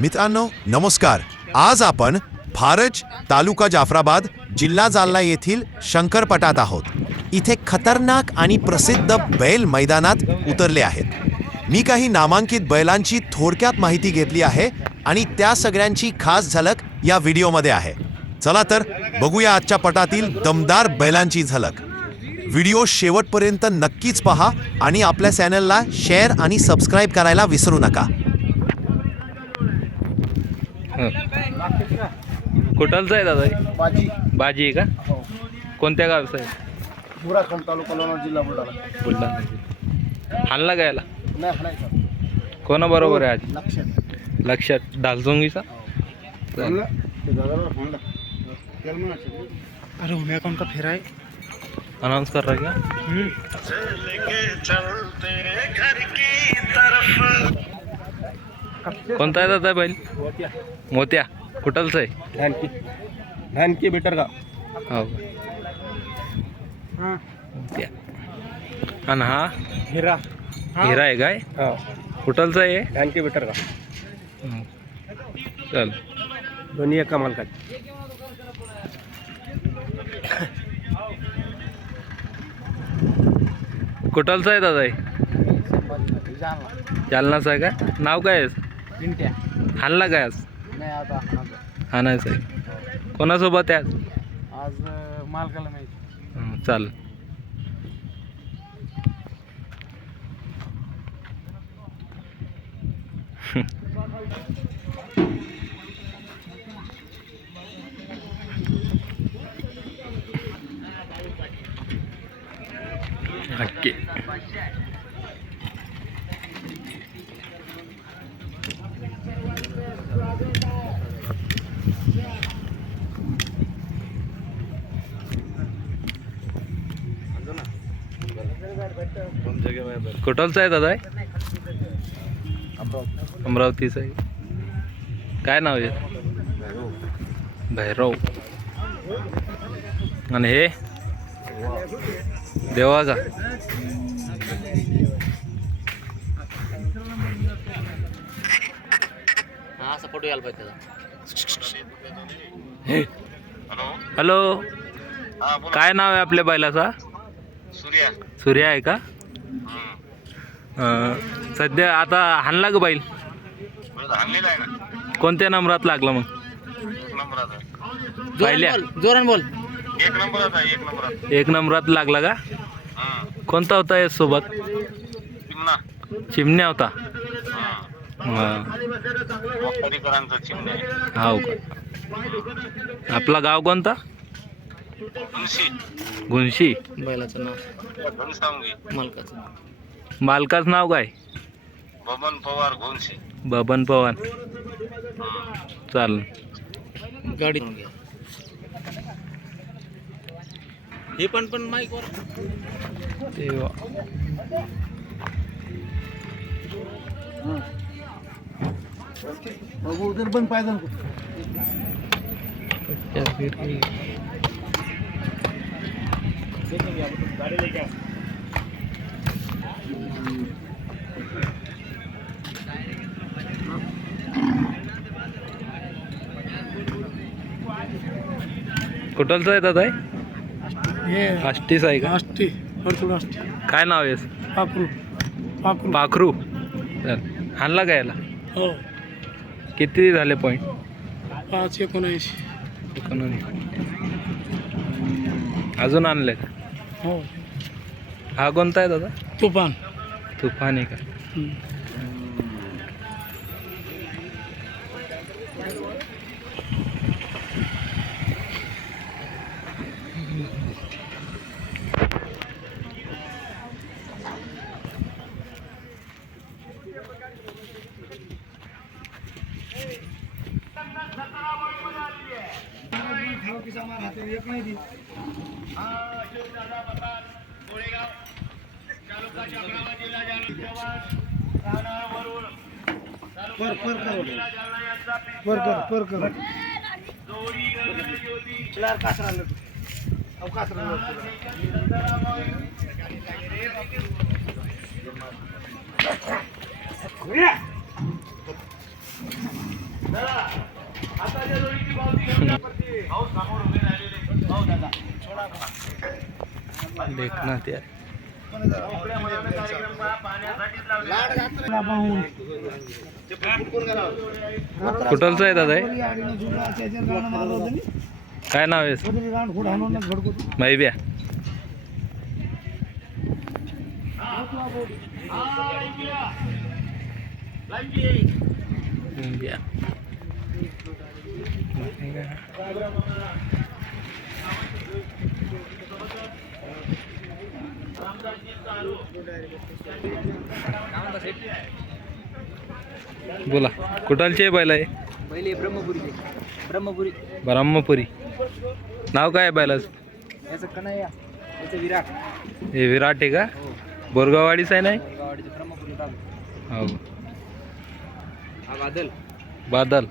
मित्रांनो नमस्कार. आज आपण फारच तालुका जाफराबाद जिल्हा जालना येथील शंकरपटात आहोत. इथे खतरनाक आणि प्रसिद्ध बैल मैदानात उतरले आहेत. मी काही नामांकित बैलांची थोडक्यात माहिती घेतली आहे आणि त्या सगळ्यांची खास झलक या व्हिडिओमध्ये आहे. चला तर बघूया आजच्या पटातील दमदार बैलांची झलक. व्हिडिओ शेवटपर्यंत नक्कीच पहा आणि आपल्या चॅनलला शेअर आणि सबस्क्राईब करायला विसरू नका. कुठलचा आहे दादा हे? बाजी. भाजी आहे का? हो. कोणत्या गावचा आहे? बुराखंड तालुका लोणार जिल्हा बुलढाणा. बुलढाणा. हाणला गायला नाही हाणायचा. कोणाबरोबर आहे आज? लक्षात. लक्षात. अरे उम्या कौन का फेरा है अनाऊन्स कर रहा है क्या? कोणता आहे दादा बैल? मोत्या. कुठलचा आहे? धान की धान की बेटर का हो. मोत्या. आणि हा? हिरा. हिरा आहे काय? हा. कुठलचा आहे धान की बेटर का हं. चल. दोन्ही एका मालकात कुठलचा आहे दादा हे? जालनाचा आहे का? नाव काय आहे? इंट्या हाणला काय आज? नाही आता हाणायचं आहे कोणासोबत आहे आज? आज मालकाला माहिती. हं, चाल. ओके. कुठलचा आहे दादा? अमरावतीचा आहे काय नाव आहे? भैरव. आणि हे? देवा का हॅलो? काय नाव आहे आपल्या बैलाचा? सूर्या. सूर्या आहे का? अं, सध्या आता हाणला का बैल? हाणलेला आहे ना. कोणत्या नंबरात लागला मग? एक नंबरात पहिल्या. जोरान बोल एक नंबरात आहे एक नंबरात. एक नंबरात लागला का? कोणता होता या सोबत? चिमणा. चिमण्या होता. हा. हा चिमणे हो का? आपला गाव कोणता? गुंशी बैलाचं नाव. मालकाचं मालकाचं नाव काय? बबन पवार घोनशी बबन पवार. चाल गाडी घ्या. हे पण पण माईक वर. तेव्हा. उधर पण पाहिजे कुठलचं आहे दादा हे? आष्टीच आहे का? आष्टी हरतुड आष्टी. काय नाव आहे पाखरू पाखरू. पाखरू? चल हाणला का याला? हो. किती झाले पॉईंट पाच एकोणऐंशी. अजून आणलंय का हो. हा कोणता आहे दादा? तुफान. तुफान आहे का? पर पर कर पर कर पर कर चिलार कासरा अव कासरा देखना त्या कुठलचं आहे दादा काय नाव आहे? मैब्या. मैब्या. बोला कुठालची आहे बैल आहे पहिले ब्रह्मपुरीचे. ब्रह्मपुरी. ब्रह्मपुरी. नाव काय आहे बैलाचं? याचं कन्हैया याचं विराट. हे विराट आहे का? बोरगाववाडीच आहे नाही? गावाडीचं ब्रह्मपुरी हो. हा बादल. बादल.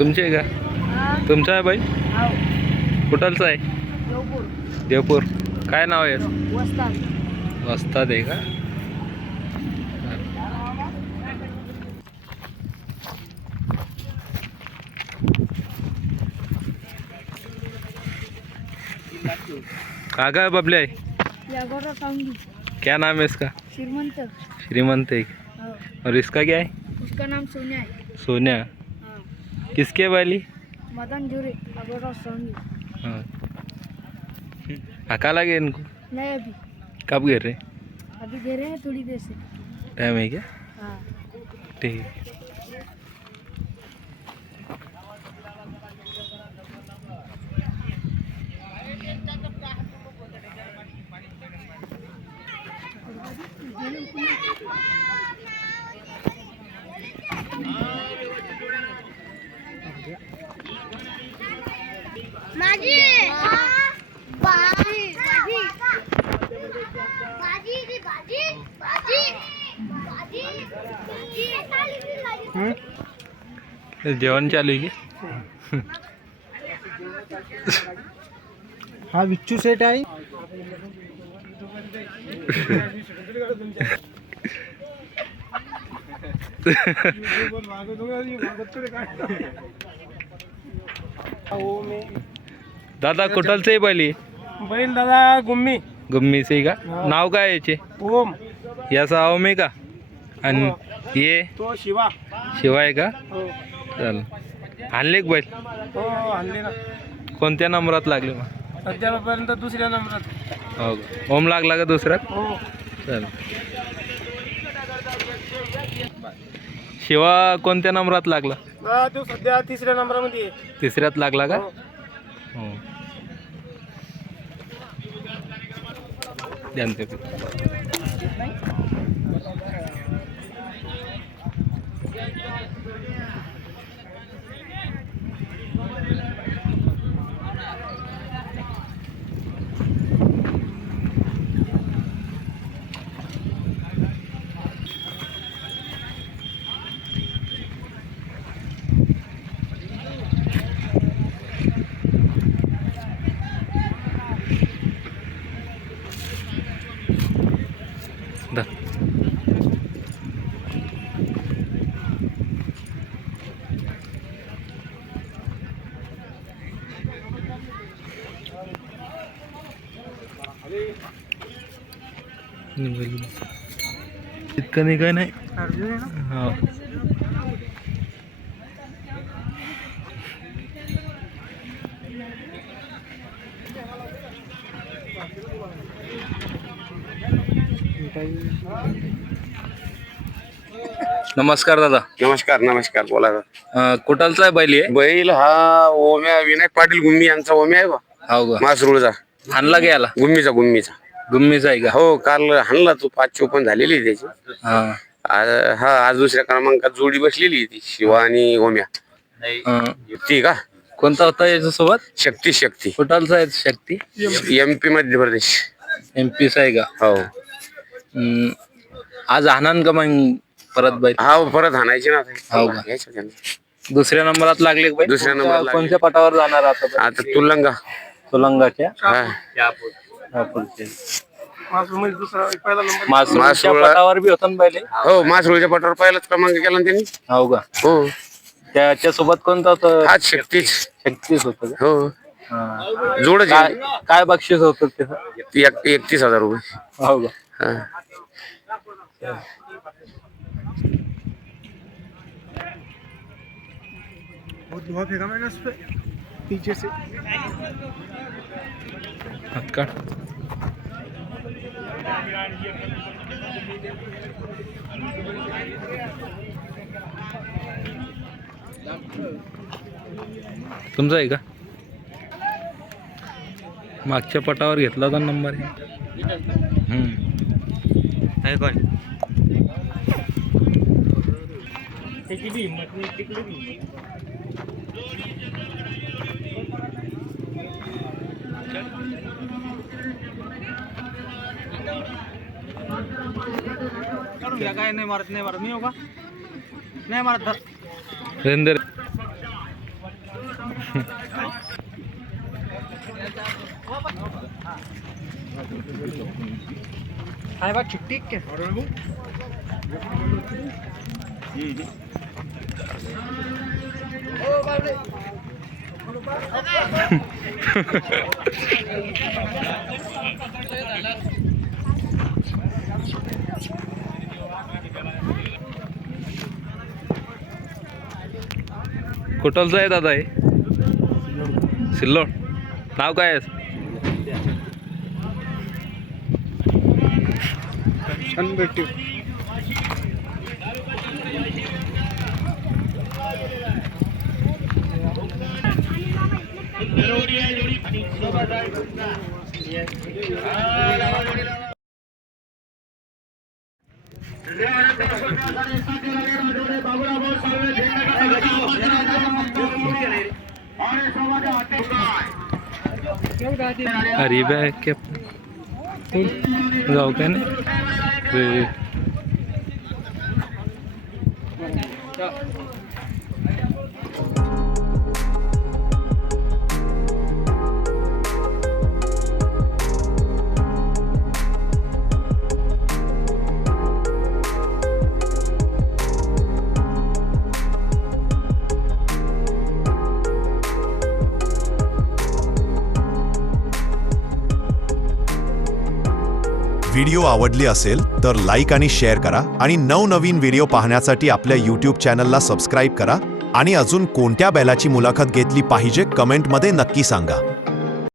तुमचे आहे का? तुमचा आहे बाई? कुठलचं आहे? देवपूर. काय नाव आहे? वस्ताद आहे का? का काय बबले आहे क्या नाम है इसका? श्रीमंत. श्रीमंत है हाँ, और इसका क्या है उसका नाम सोनिया है सोनिया. किसके वाली? मदन जुरे अगोरा हाँ। हका लगे इनको? नहीं अभी। कब गिर रहे? अभी दे रहे हैं थोड़ी देर से। टाइम है क्या? हाँ। ठीक है। भाजी भाजी भाजी रे भाजी भाजी भाजी भाजी जेवण चालू आहे की? हा विच्चू सेट आहे. दादा कुठलचं पहिली बैल दादा गुम्मी. गुम्मीचे का? नाव काय याचे? ओम. याचा अवमे का? आणि ये? तो शिवा. शिवाय का? हो. चल. आणले का बैल? हो हल्ली ना. कोणत्या नंबरात लागले मग? सध्यापर्यंत दुसऱ्या नंबरात. हो का? ओम लागला का दुसऱ्यात? हो. चल. शिवा कोणत्या नंबरात लागला? हा, तो सध्या तिसऱ्या नंबरामध्ये. तिसऱ्यात लागला का? ધ્યાન इतकं नाही काय नाही. ना? हो. नमस्कार दादा. नमस्कार नमस्कार बोला अं, कुठालचा आहे बैल आहे बैल हा ओम्या विनायक पाटील गुम्मी यांचा ओम्या आहे बा. हो का? मासरूळचा. आणला गेला गुम्मीचा गुम्मीचा. गुम्मीचा आहे का हो काल हाणला तो पाच चोपन झालेली आहे त्याची. हा. आज- हा आज दुसऱ्या क्रमांकात जोडी बसलेली आहे ती शिवा आणि ओम्या. ती का? कोणता होता याच्यासोबत? शक्ती शक्ती. कुठालचा आहे शक्ती? M P Madhya Pradesh. M पीचा आहे का? हो. हम्म, आज आनंद का मग परत बैल? हा परत हाणायचे ना हो का? घ्यायचं त्यांना. दुसऱ्या नंबरात लागले का दुसऱ्या लागले. कोणत्या पटावर जाणार आता? आता तुलंगा. सोलंगाच्या हा. रापूरचे. दुसरा पहिला नंबर मासुरच्या मासुरला- पटावर बी होता ना बैल हे? मासरुळच्या पटावर पहिलाच क्रमांक केला ना त्यांनी. हो का? हो. त्याच्या सोबत कोणता होतं? आज शक्तीच. शक्तीच होत हो. जोडच काय काय बक्षीस होत एक- एकतीस हजार रुपये. हो का? हा. बहुत धुआं फेंका मैंने उस पे पीछे से. हात काढ. तुमचा आहे का? मागच्या पटावर घेतला होता नंबर. आहे कोण? काय नाही मारत नाही मारत नाही होगा। नाही मारत रेंदर। हाय चिट्टी के कुठलचं आहे दादा हे? सिल्लोड. नाव काय आहे? छान अरे बॅग क्या जाऊ काय व्हिडिओ आवडली असेल तर लाईक आणि शेअर करा आणि नवनवीन व्हिडिओ पाहण्यासाठी आपल्या यूट्यूब चॅनलला सबस्क्राईब करा आणि अजून कोणत्या बैलाची मुलाखत घेतली पाहिजे कमेंटमध्ये नक्की सांगा.